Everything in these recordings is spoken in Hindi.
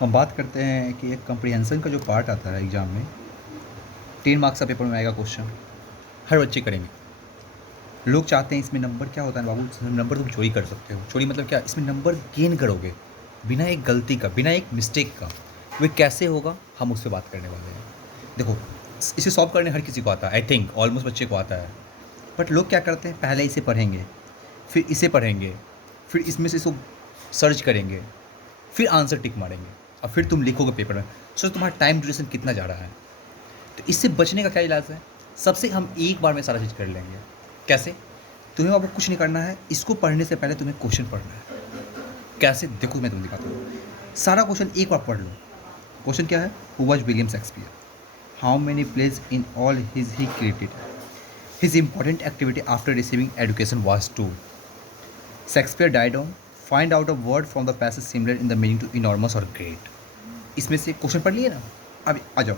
हम बात करते हैं कि एक कम्प्रीहेंशन का जो पार्ट आता है एग्ज़ाम में, 3 मार्क्स का पेपर में आएगा क्वेश्चन, हर बच्चे करेंगे। लोग चाहते हैं इसमें नंबर क्या होता है बाबू, नंबर तुम चोरी कर सकते हो। चोरी मतलब क्या, इसमें नंबर गेन करोगे बिना एक गलती का, बिना एक मिस्टेक का। वो कैसे होगा, हम उससे बात करने वाले हैं। देखो, इसे सॉल्व करने हर किसी को आता है, आई थिंक ऑलमोस्ट बच्चे को आता है। बट लोग क्या करते हैं, पहले इसे पढ़ेंगे, फिर इसे पढ़ेंगे, फिर इसमें से इसको सर्च करेंगे, फिर आंसर टिक मारेंगे, और फिर तुम लिखोगे पेपर में। सोचो तुम्हारा टाइम ड्यूरेशन कितना जा रहा है। तो इससे बचने का क्या इलाज है, सबसे हम एक बार में सारा चीज़ कर लेंगे। कैसे, तुम्हें अब कुछ नहीं करना है, इसको पढ़ने से पहले तुम्हें क्वेश्चन पढ़ना है। कैसे, देखो मैं तुम्हें दिखाता हूँ। सारा क्वेश्चन एक बार पढ़ लो। क्वेश्चन क्या है, who was William Shakespeare, how many plays in all his he created, his important activity after receiving education was to, Shakespeare died on, find out a word from the passage similar in the meaning to enormous और ग्रेट। इसमें से क्वेश्चन पढ़ लिए ना, अब आ जाओ।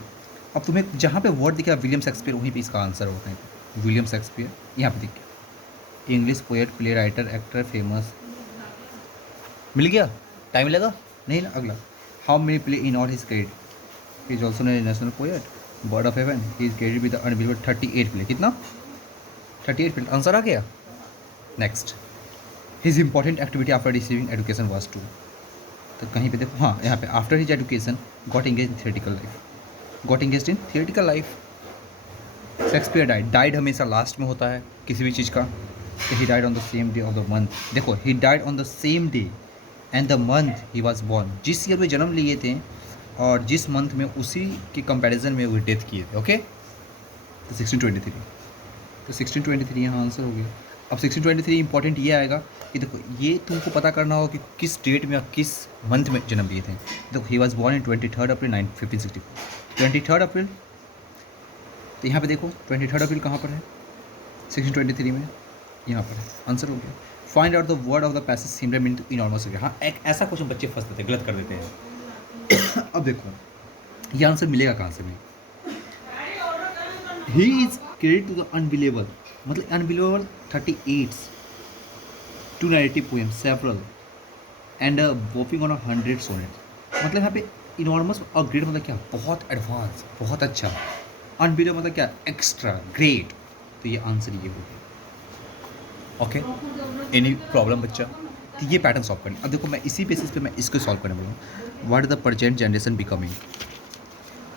अब तुम्हें जहाँ पे वर्ड दिखेगा विलियम शेक्सपियर, वहीं पे इसका आंसर होगा। विलियम शेक्सपियर यहाँ पे दिख गया, English poet, play writer, actor, famous. मिल गया, टाइम लगा नहीं ना। अगला, how many play in all his credit, he is also national poet, bard of Avon, he is credit with unbelievable 38 play. कितना, 38 प्ले, आंसर आ गया। Next, his important activity after receiving education was to. तो कहीं पे देखो, हाँ यहाँ पे after his education got engage in theoretical life, got engage in theoretical life. Shakespeare died, died हमेशा लास्ट में होता है किसी भी चीज़ का। तो he died on the same day of the month, देखो he died on the same day and the month he was born, जिस ईयर में जन्म लिए थे और जिस मंथ में, उसी के कंपैरिजन में वो डेथ किए थे। ओके, तो 1623, तो 1623 यहाँ आंसर हो गया। अब 1623 इंपॉर्टेंट ये आएगा कि देखो, ये तुमको पता करना होगा कि किस डेट में और किस मंथ में जन्म लिए थे। देखो, ही वॉज बॉर्न इन 23 अप्रैल 1564, 23 अप्रैल। तो यहाँ पे देखो 23 अप्रैल कहाँ पर है, 1623 में, यहाँ पर है, आंसर हो गया। Find out the word of the passage similar meaning to enormous. हाँ, एक ऐसा क्वेश्चन बच्चे फंस देते हैं, गलत कर देते हैं। अब देखो ये आंसर मिलेगा कहाँ से, में he is credit to the unbelievable, मतलब unbelievable 38 to narrative poem several and whopping on 100 sonnet. मतलब यहाँ पे इनॉर्मस और ग्रेट मतलब क्या, बहुत एडवांस, बहुत अच्छा। अनबिलीवेबल मतलब क्या, एक्स्ट्रा ग्रेट। तो ये आंसर ये हो गया। ओके, एनी प्रॉब्लम बच्चा, तो ये पैटर्न सॉल्व करना। अब देखो मैं इसी बेसिस पे मैं इसको सॉल्व करने वाला हूँ। What is the present generation becoming,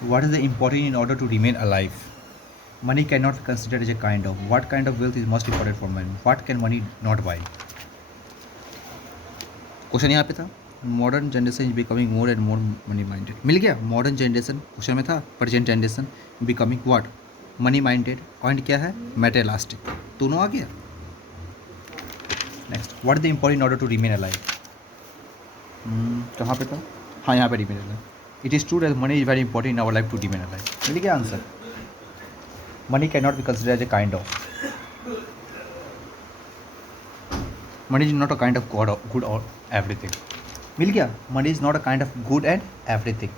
what is the important in order to remain alive, money cannot be considered as a kind of, what kind of wealth is most important for man, what can money not buy। Question यहाँ पे था, modern generation is becoming more and more money minded. मिल गया, मॉडर्न जनरेशन क्वेश्चन में था, present generation becoming what, money minded, point क्या है, मेटेरियलिस्टिक, दोनों आ गया। Next, what is the important in order to remain alive, कहाँ पे था, हाँ यहाँ पे remain alive. It is true that money is very important in our life to remain alive. मिल गया answer, money cannot be considered as a kind of, money is not a kind of good or everything। मिल गया, money is not a kind of good and everything।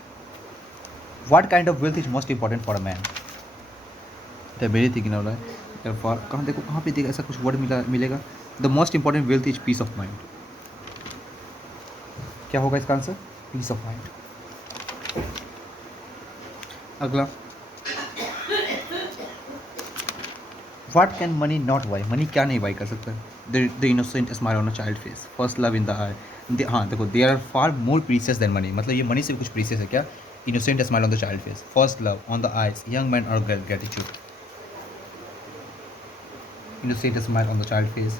what kind of wealth is most important for a man, the very thing in our life, therefore कहाँ देखो, कहाँ पे देखो ऐसा कुछ वर्ड मिलेगा, the most important wealth is peace of mind। क्या होगा इसका आंसर, peace of mind। अगला, What can money not buy, money क्या नहीं बाई कर सकता है, the innocent smile on a child face, first love in the eye. हाँ देखो, they are far more precious than money, मतलब ये मनी से भी कुछ प्रीसियस है क्या, innocent smile on the child face, first love on the eyes, young man और gratitude, innocent smile on the child face.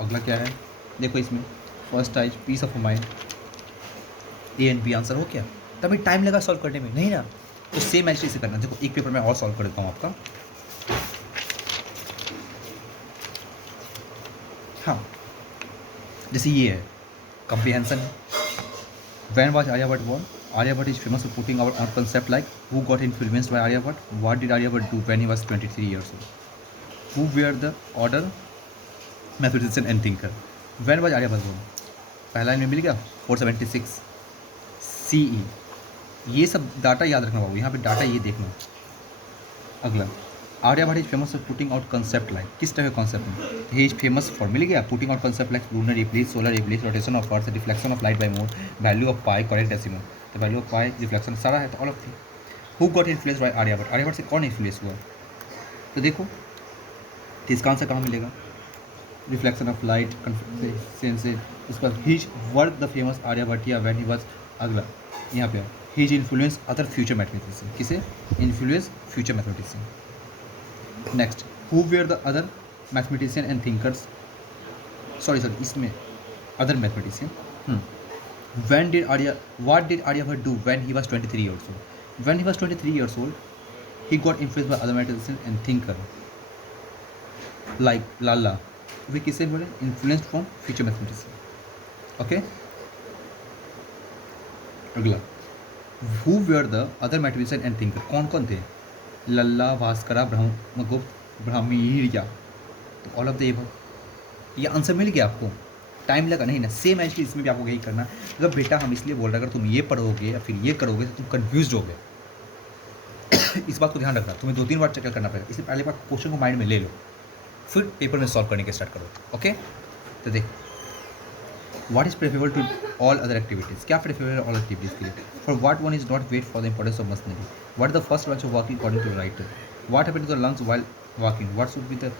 अगला क्या है, देखो इसमें first eyes, peace of mind, A and B answer हो क्या। तभी टाइम लगा सॉल्व करने में, नहीं ना, तो सेम एच से करना। देखो एक पेपर में और सॉल्व कर देता हूँ आपका। हाँ, जैसे ये है कम्प्रीहेंशन है, when was Aryabhata born, Aryabhata is famous for putting our on concept like, who got influenced by Aryabhata, what did Aryabhata do when he was 23 years old, who were the order mathematician and thinker, when was Aryabhata born, पहला में मिल गया 476 CE। ये सब डाटा याद रखना बाबू, यहाँ पे डाटा ये देखना। अगला, Aryabhata is famous for putting out concept like, किस टाइप का कॉन्सेप्ट में, ही इज फेमस फॉर, मिल गया, putting out concept like lunar eclipse, solar eclipse, rotation of earth, reflection of light by moon, value of pi, correct decimal. The value of Y reflection सारा है तो ऑल ऑफ थी। Who got influence by Aryabhata, Aryabhata से कौन इन्फ्लुएंस हुआ? तो देखो तो इसका आंसर कहाँ मिलेगा? रिफ्लेक्शन ऑफ लाइट से उसका his work the famous Aryabhatiya when he was अगला यहाँ पे his influence other future mathematician, किसे influence? Future mathematician. Next who were the other mathematician and thinkers, sorry इसमें other mathematician. When did what did Aryabhatta do when he was 23 years old? When he was 23 years old, he got influenced by other mathematicians and thinker like Lalla. वे किससे बोले? Influenced from future mathematician. Okay. अगला who were the other mathematician and thinker? कौन कौन थे? लल्ला, भास्करा, ब्रह्मगुप्त, ब्राह्मीर्या। तो ऑल ऑफ द एबव। ये आंसर मिल गया आपको? टाइम लगा नहीं ना? सेम एज इसमें भी आपको यही करना। अगर बेटा हम इसलिए बोल रहे हैं अगर तुम ये पढ़ोगे या फिर ये करोगे तो तुम कन्फ्यूज हो गए। इस बात को ध्यान रखना, तुम्हें 2-3 बार चेक करना पड़ेगा। इसलिए पहले बार क्वेश्चन को माइंड में ले लो, फिर पेपर में सॉल्व करने के स्टार्ट करो। ओके, तो देख what is preferable to all other activities? क्या प्रेफरेबल है ऑल एक्टिविटीज़ के लिए? For what one is not wait for the importance of machinery? What the first launch of walking according to writer? What happened to the lungs while walking? What should be the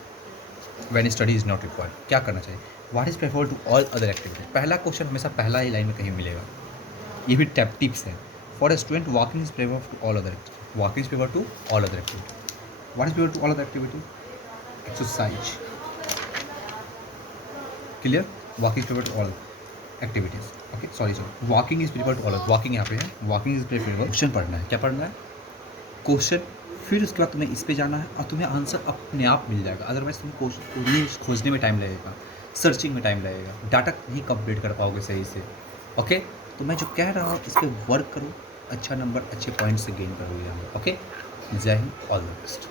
when study is not required? क्या करना चाहिए? What is preferable to all other activities? पहला क्वेश्चन हमेशा पहला ही लाइन में कहीं मिलेगा। ये भी टिप्स है for a student. Walking is preferable to all other activity. Walking is preferable to all other activity. What is preferable to all other activity? Exercise. Clear? Walking is preferable to all activities. Okay, sorry walking is preferable to all. Walking यहाँ पे है, वॉकिंग इज प्रेफरेबल। क्वेश्चन पढ़ना है, क्या पढ़ना है? क्वेश्चन, फिर उसके बाद तुम्हें इस पे जाना है और तुम्हें आंसर अपने आप मिल जाएगा। अदरवाइज तुम्हें खोजने में टाइम लगेगा, सर्चिंग में टाइम लगेगा, डाटा नहीं कंप्लीट कर पाओगे सही से। ओके, तो मैं जो कह रहा हूँ इस पर वर्क करो, अच्छा नंबर अच्छे पॉइंट से गेन करोगे। ओके, जय हिंद, ऑल द बेस्ट।